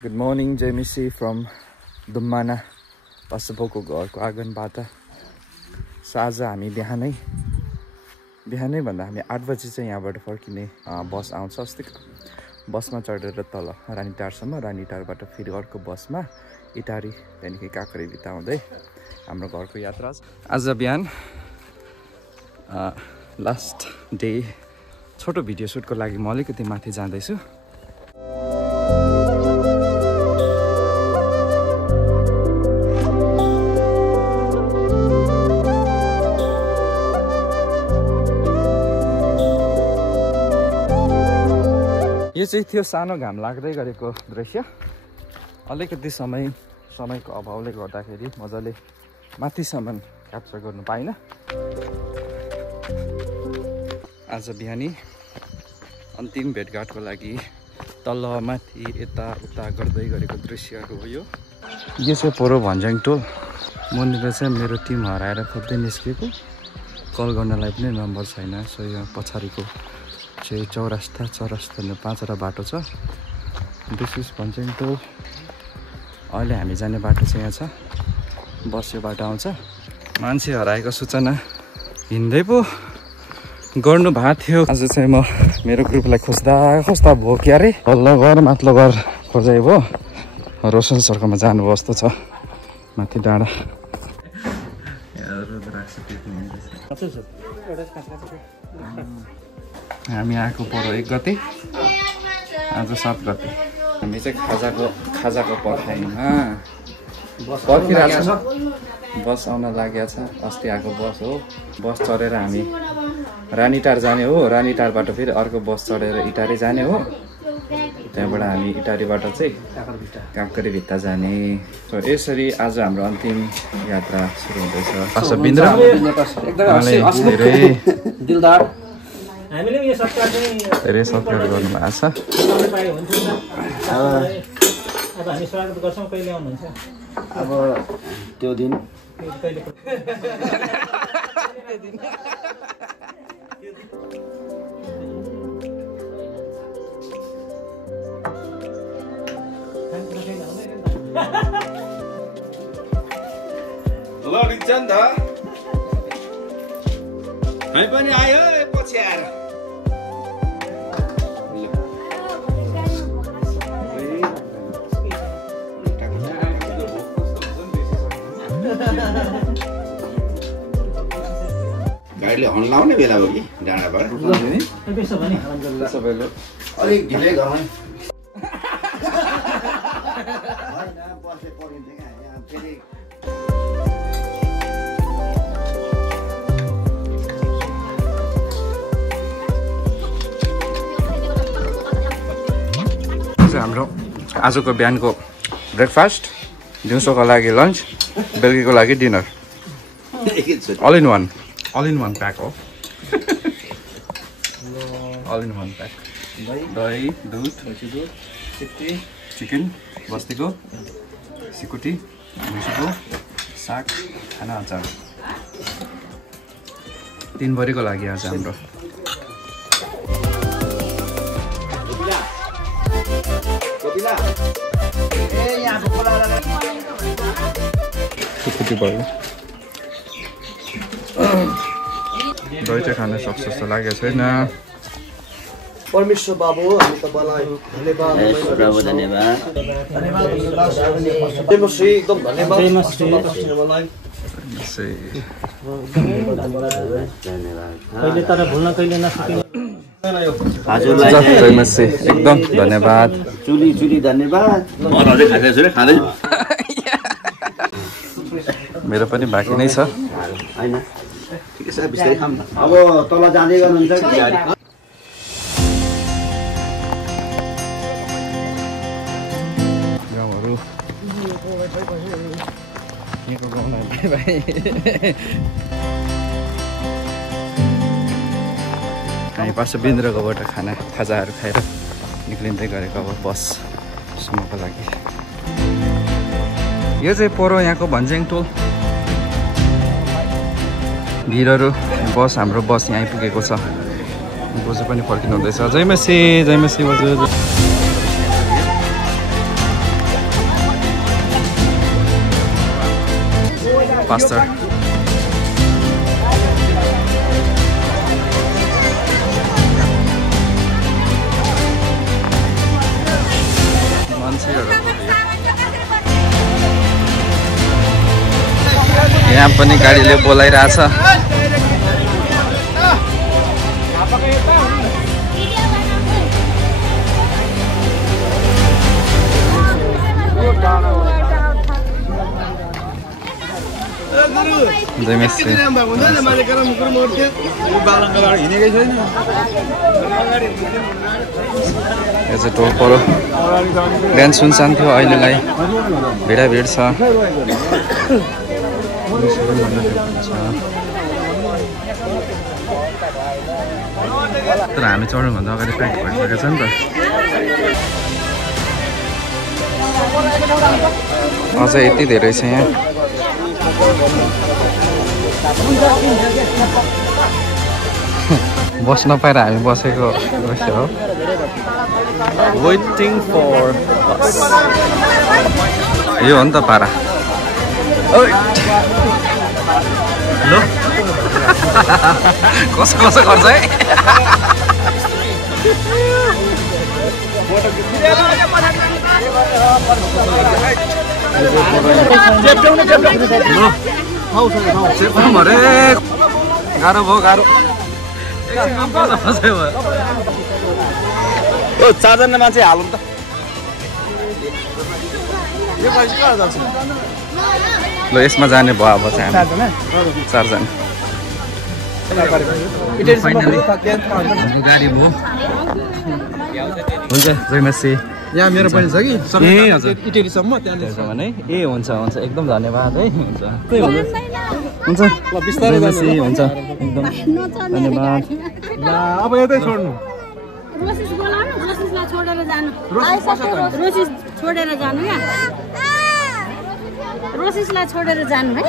Good morning, Jamie from Dumana, Pasapoko घरको आँगनबाट। आज हामी बिहानै भन्दा हामी 8 बजे चाहिँ यहाँबाट फर्किने बस आउँछ। अस्ति बसमा चढेर तल रानीटारसम्म, रानीटारबाट फेरि अर्को बसमा इटारी त्यहाँदेखि काँक्रेभित्ता हुँदै हाम्रो घरको यात्रा। आज बिहान लास्ट डे छोटो भिडियो सुटको लागि म अलिकति माथि जाँदैछु। यो चाहिँ थियो सानो घाम लाग्दै गरेको दृश्य। अलिकति समयको अभावले गर्दाखेरि मजाले माथिसम्म क्याप्चर गर्नु पाइनँ। आज बिहानी अन्तिम भेटघाटको लागि तल माथि यताउता गर्दै गरेको दृश्यहरू हो यो। यो चाहिँ पोरो भन्ज्याङ टोल। मनिर चाहिँ मेरो टिम हराएर खोज्दै निस्केको, कल गर्नलाई पनि नम्बर छैन। सो यो पछाडिको चाहिँ चौरास्ता 5वटा बाटो छ। दिस इज भन्ज्याङ टोल। अहिले हामी जाने बाटो चाहिँ यहाँ छ। बस यो बाटो आउँछ। मान्छे हराएको सूचना हिँड्दै पो गर्नु भएको थियो। आज चाहिँ म मेरो ग्रुपलाई खोज्दा भयो क्यारे। तल्लो घर माथिल्लो घर खोजाइ भयो। रोशन सर्कलमा जानुभयो जस्तो छ, माथि डाँडा। हामी आएको परो 1 गते, आज 7 गते। हामी चाहिँ खाजाको पर्खाइमा पर्खिरहेको छ। बस आउन लागेको छ। अस्ति आएको बस हो। बस चढेर हामी रानीटार जाने हो। रानीटारबाट फेरि अर्को बस चढेर इटारी जाने हो। त्यहाँबाट हामी इटारीबाट चाहिँ काँक्रेभित्ता जाने। यसरी आज हाम्रो अन्तिम यात्रा सुरु हुँदैछ। हामीले यो सत्कार चाहिँ धेरै सत्कार गर्नु भएको छ। अब हामी स्वागत गर्छौँ। कहिले आउनुहुन्छ? अब त्यो दिन हेलो रिचन्द, हामी पनि आयो पछि आएर। गाडीले हर्न लाउने बेला हो कि डाँडाबाट अलिक ढिलै गरौँ। हाम्रो आजको बिहानको ब्रेकफास्ट, दिउँसोको लागि लन्च, बेलुकीको लागि dinner. All in one pack हो। All in one pack. दही, दुध, चिकन बस्तीको, सिकुटी, मुसुको, साग, खाना, अचार। 3 भरिको लागि आज हाम्रो। भयो दही चाहिँ खान सक्छ जस्तो लागेको छैन। परमेश्वर बाबु, हामी तपाईँलाई धन्यवाद। एकदम धन्यवाद। कहिले तर भुल्न कहिले नसकिने। हजुरलाई एकदम धन्यवाद। चुली धन्यवाद। मेरो पनि बाँकी नै छ। हैन ठिकै छ, बिस्तारै खाऊँ न। अब तल जाँदै गर्नुहुन्छ कि गाडी? गाउँहरू यहाँको गाउँलाई भाइ हामी पार्श्वबिन्द्रकोबाट खाजाहरू खाएर निक्लिँदै गरेको अब बससम्मको लागि। यो चाहिँ पोरो यहाँको भन्ज्याङ टोल। भिरहरू बस, हाम्रो बस यहाँ आइपुगेको छ। बोजू पनि फर्किनु हुँदैछ। जय मसी बजू। पास्टर यहाँ पनि गाडीले बोलाइरहेछ यो चाहिँ टोल परो बिहान सुनसान थियो अहिलेलाई भिडाभिड छ तर हामी चढ्नुभन्दा अगाडि प्याक भइसकेको छ नि त अझै यति धेरै छ यहाँ बस्न पाएर हामी बसेको दृश्य हो वेटिङ फर बस यो हो नि त पारा ल कसो कसो गर्छ है गाह्रो भयो गाह्रो चारजना मान्छे हालौँ त ल यसमा जाने भयो अब चाहिँ चारजना गाडी भयो हुन्छ जय मसी यहाँ मेरो पनि छ कि ए हजुर इटेरीसम्म त्यहाँदेखि भने ए हुन्छ हुन्छ एकदम धन्यवाद है हुन्छ हुन्छ ल बिस्तारै हुन्छ एकदम धन्यवाद अब यतै छोड्नु रोसिस बोलाउनु रोसिसलाई छोडेर जानु रोसिस छोडेर जानु या रोसिसलाई छोडेर जानु है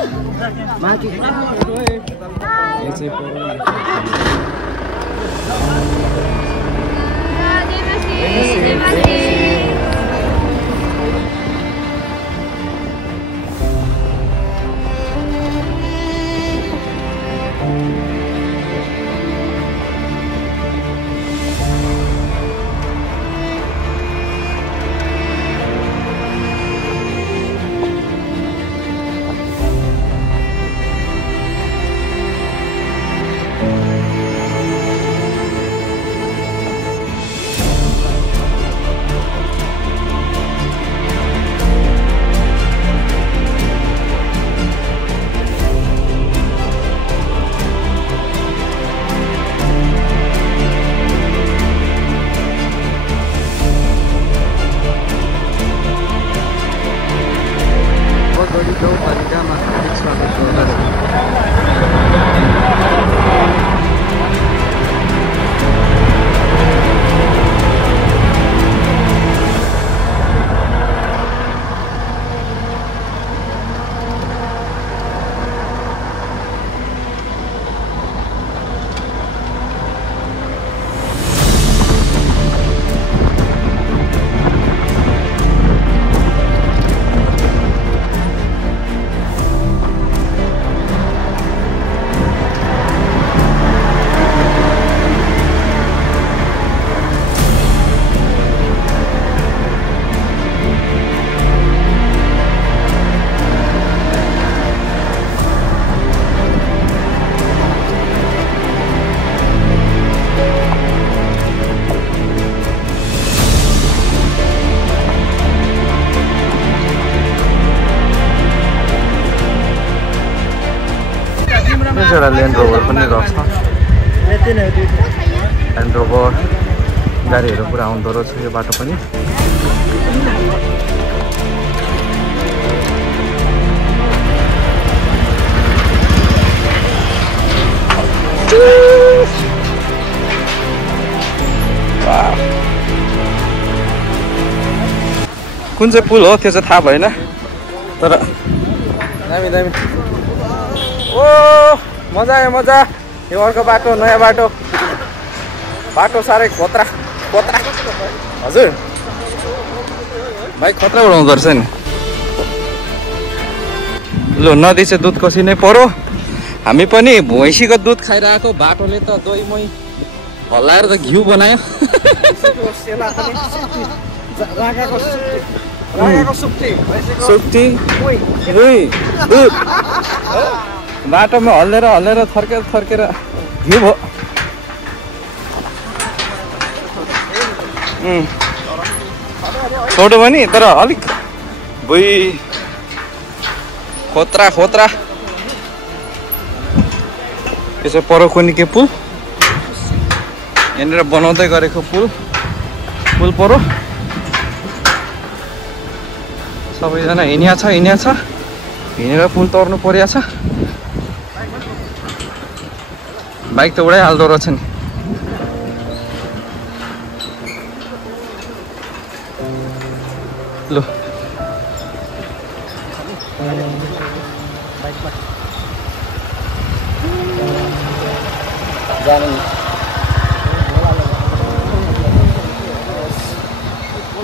एउटा ल्यान्ड रोभर पनि रहेछ ल्यान्ड रोभर गाडीहरू पुरा आउँदो रहेछ यो बाटो पनि कुन चाहिँ पुल हो त्यो चाहिँ थाहा भएन तर दामी दामी ओ मजा आयो मजा यो अर्को बाटो नयाँ बाटो बाटो साह्रै खतरा खतरा हजुर भाइ खतरा उडाउँदो रहेछ नि लो नदी चाहिँ दुधकोसी नै पऱ्यो। हामी पनि भैँसीको दुध खाइरहेको बाटोले त दही मही हल्लाएर त घिउ बनायो। सुक्टी रुई दुध बाटोमा हल्लेर थर्केर घिउ भयो। छोटो पनि तर अलिक भुइँ खोत्रा यसो परखुनीके पुल यहाँनिर बनाउँदै गरेको पुल परो सबैजना हिँडिया छ हिँडेर पुल तर्नु परिया छ। बाइक त उडाइहाल्दो रहेछ नि। लो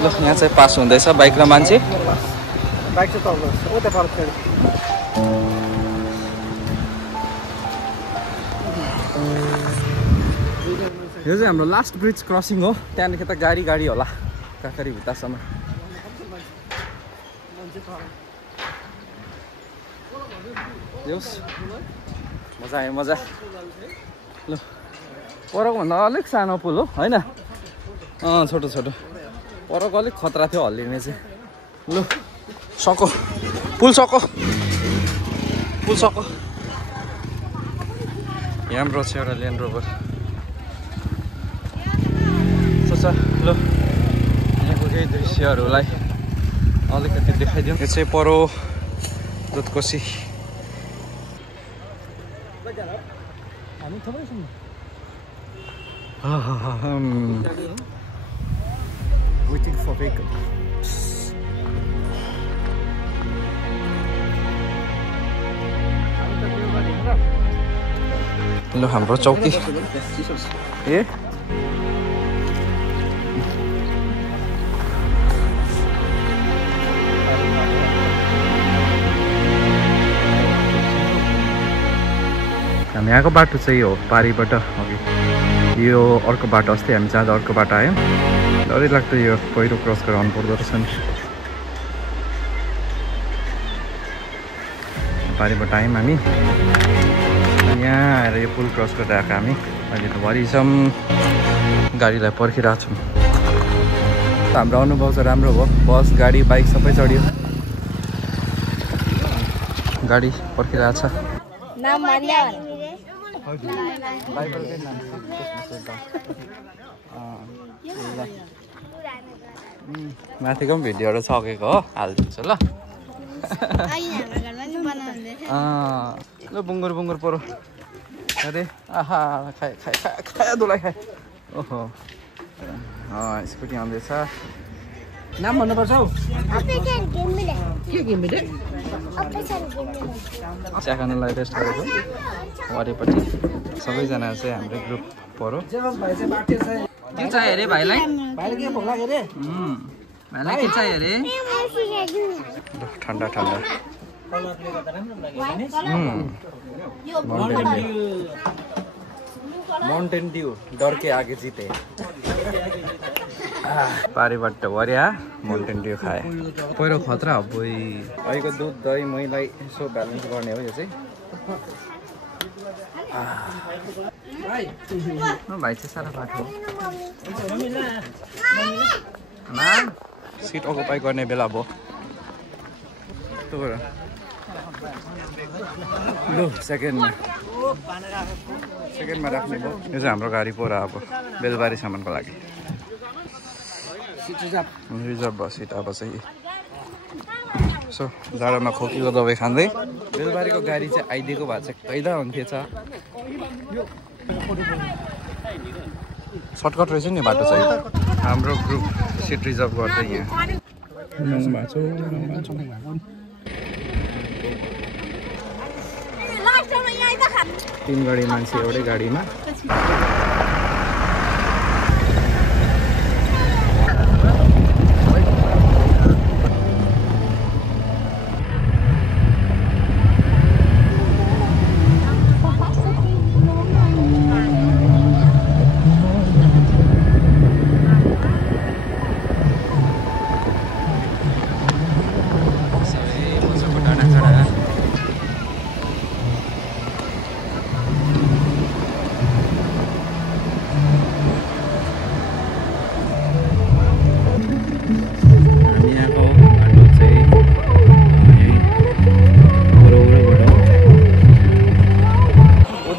यहाँ चाहिँ पास हुँदैछ बाइक र मान्छे। यो चाहिँ हाम्रो लास्ट ब्रिज क्रसिङ हो। त्यहाँदेखि त गाडी होला काँकरी भित्तासम्म। मजा आयो मजा। ल परको भन्दा अलिक सानो पुल हो होइन? छोटो परको अलिक खतरा थियो हल्लिने चाहिँ। ल सको पुल सको यहाँ पनि रहेछ एउटा ल्यान्ड रोभर। ल यहाँको केही दृश्यहरूलाई अलिकति देखाइदिउँ। यो चाहिँ परो दुधकोसी। Waiting for vehicle. ल हाम्रो चौकी ए हामी यहाँको बाटो चाहिँ हो पारीबाट अघि यो अर्को बाटो। अस्ति हामी जाँदा अर्को बाटो आयौँ। डरै लाग्दो यो पहिरो क्रस गराउनु पर्दो रहेछ नि। पारीबाट आयौँ हामी। यहाँ आएर यो पुल क्रस गरेर आएको हामी। अहिले त भरिसम्म गाडीलाई पर्खिरहेको छौँ। हाम्रो अनुभव चाहिँ राम्रो भयो। बस गाडी बाइक सबै चढ्यो। गाडी पर्खिरहेको छ। माथिको पनि भिडियोहरू सकेको हो हालिदिन्छु ल। ल बुङ्गुर परो अरे आहा खाया दुलाई खाए। ओहो स्कुटी आउँदैछ। नाम भन्नुपर्छ हौ। के घिमिरे चिया खानलाई रेस्ट गरेको वरिपट्टि सबैजना चाहिँ हाम्रो ग्रुप परो। के चाहियो अरे भाइलाई? भाइलाई के चाहियो अरे? ठन्डा माउन्टेन ड्यू डर के आगे जीते। पारीबाट वरिया माउन्टेन ड्यू खाए। पहिरो खतरा हो बोई। अहिलेको दुध दही महीलाई यसो ब्यालेन्स गर्ने हो यो चाहिँ। भाइ चाहिँ साह्रो बाटो हो। सिट अकुपाई गर्ने बेला भयो। लु सेकेन्डमा राख्ने भयो। यो चाहिँ हाम्रो गाडी पोरा अब बेलबारीसम्मको लागि रिजर्भ भयो सिट। अब चाहिँ सो जाडोमा खोकीको दबाई खाँदै बेलबारीको गाडी चाहिँ आइदिएको भए चाहिँ कैदा हुन्थेछ। सर्टकट रहेछ नि बाटो चाहिँ। हाम्रो ग्रुप सिट रिजर्भ गर्दै यहाँ 3 गाडी मान्छे एउटै गाडीमा।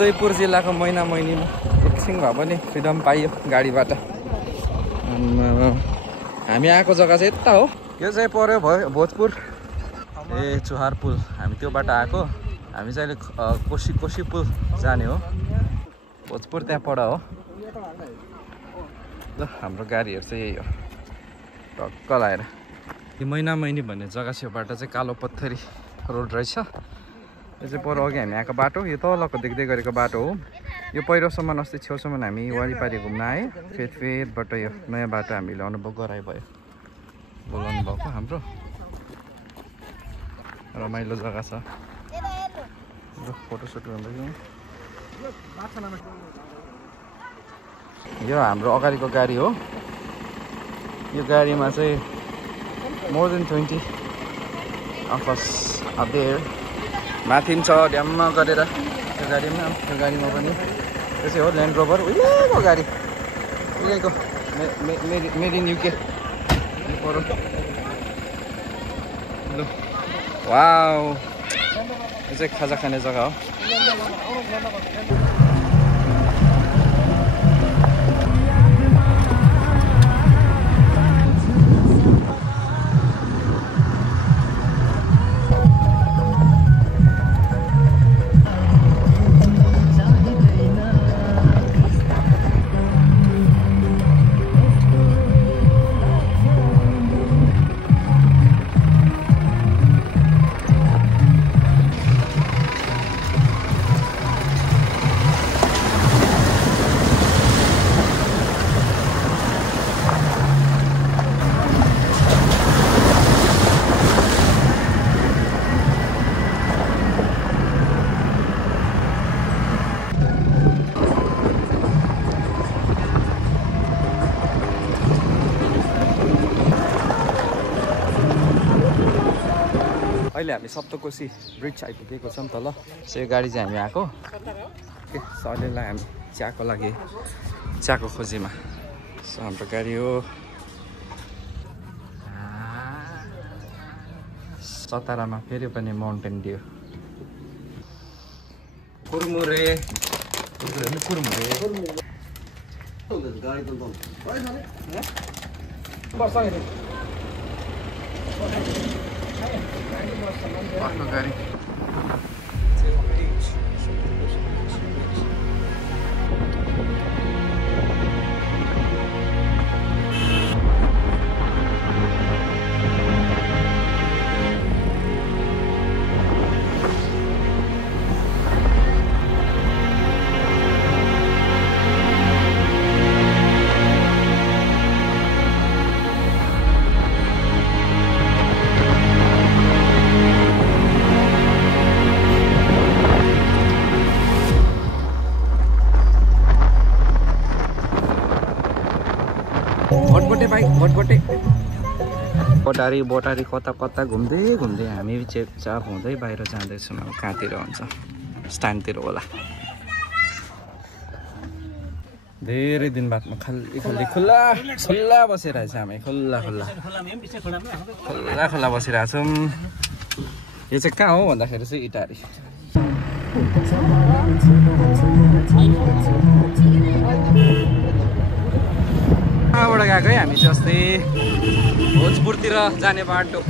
उदयपुर जिल्लाको महिनामैनीमा एकछिन भए पनि फ्रिडम पाइयो गाडीबाट। हामी आएको जग्गा चाहिँ यता हो। यो चाहिँ पर्यो भयो भोजपुर। ए चुहार पुल, हामी त्यो बाटो आएको। हामी चाहिँ अहिले कोशी पुल जाने हो। भोजपुर त्यहाँ पर हो। ल हाम्रो गाडीहरू चाहिँ यही हो, टक्क लाएर। यो महिनामैनी भन्ने जग्गा छेउबाट चाहिँ कालो पत्थरी रोड रहेछ। यो चाहिँ पर अघि हामी आएको बाटो, यो तलको देख्दै गरेको बाटो हो। यो पहिरोसम्म अस्ति छेउसम्म हामी वारिपारि घुम्न आएँ। फेदबाट यो नयाँ बाटो हामीले अनुभव गराइ भयो, बोलाउनु भएको। हाम्रो रमाइलो जग्गा छ। फोटोसुट गर्दैछौँ। यो हाम्रो अगाडिको गाडी हो। यो गाडीमा चाहिँ more than 20 of us are there। माथि पनि छ ड्याममा गरेर त्यो गाडीमा पनि त्यो चाहिँ हो ल्यान्ड रोभर। उहिलेको गाडी, उहिलेको मेड इन युके। ल वाउ, यो चाहिँ खाजा खाने जग्गा हो। अहिले हामी सप्तकोशी ब्रिज आइपुगेको छौँ तल। सो यो गाडी चाहिँ हामी आएको के सलेलाई हामी चियाको लागि चियाको खोजीमा। सो हाम्रो गाडी हो। सतारामा फेरि पनि माउन्टेन ड्यू। कुरमुरे आफ्नो गाडी भटबटे बोटारी कता घुम्दै हामी चेपचाप हुँदै बाहिर जाँदैछौँ। अब कहाँतिर हुन्छ, स्ट्यान्डतिर होला। धेरै दिन बादमा खाली खुल्ला बसिरहेछ हामी। खुल्ला बसिरहेको छौँ। यो चाहिँ कहाँ हो भन्दाखेरि चाहिँ इटारी। कहाँबाट गएको है हामी चाहिँ अस्ति भोजपुरतिर जाने बाटो। यो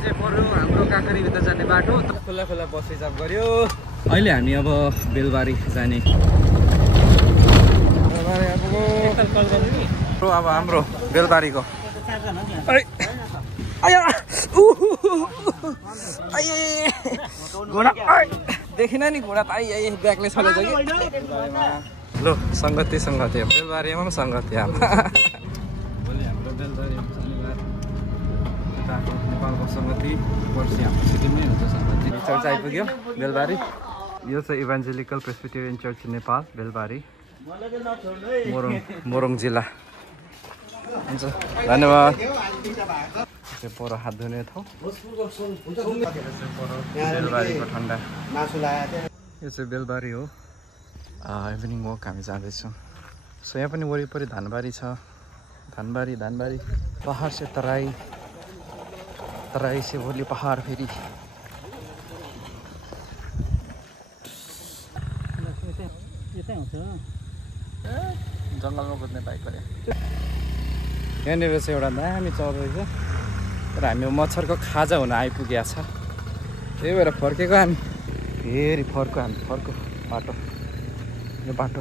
चाहिँ पर्यो हाम्रो काँक्रीभित्र जाने बाटो। खुल्ला बस रिजर्भ गऱ्यो। अहिले हामी अब बेलबारी जाने। अब हाम्रो बेलबारीको घोडा देखिन नि, घोडा त ब्यागले चलेछ कि। लो सङ्गति बेलबारीमा पनि सङ्गति भोलि हाम्रो बेलबारीमा शनिबार नेपालको सङ्गति, पर्सि हाम्रो सिक्किममै हुन्छ सङ्गति। चर्च आइपुग्यो बेलबारी। यो चाहिँ इभान्जेलिकल प्रेस्बिटेरियन चर्च नेपाल बेलबारी, मोरङ जिल्ला। हुन्छ धन्यवाद। चाहिँ पर हात धुने ठाउँ बेलबारीको ठन्डा। यो चाहिँ बेलबारी हो। इभिनिङ वक हामी जाँदैछौँ। सो यहाँ पनि वरिपरि धानबारी छ। धानबारी पहाड से तराई से भोलि पहाड फेरि। जङ्गलमा कुद्ने बाइक गरे यहाँनिर चाहिँ एउटा दामी चौर रहेछ तर हामी मच्छरको खाजा हुन आइपुगेको छ त्यही भएर फर्केको हामी फेरि फर्को बाटो यो बाटो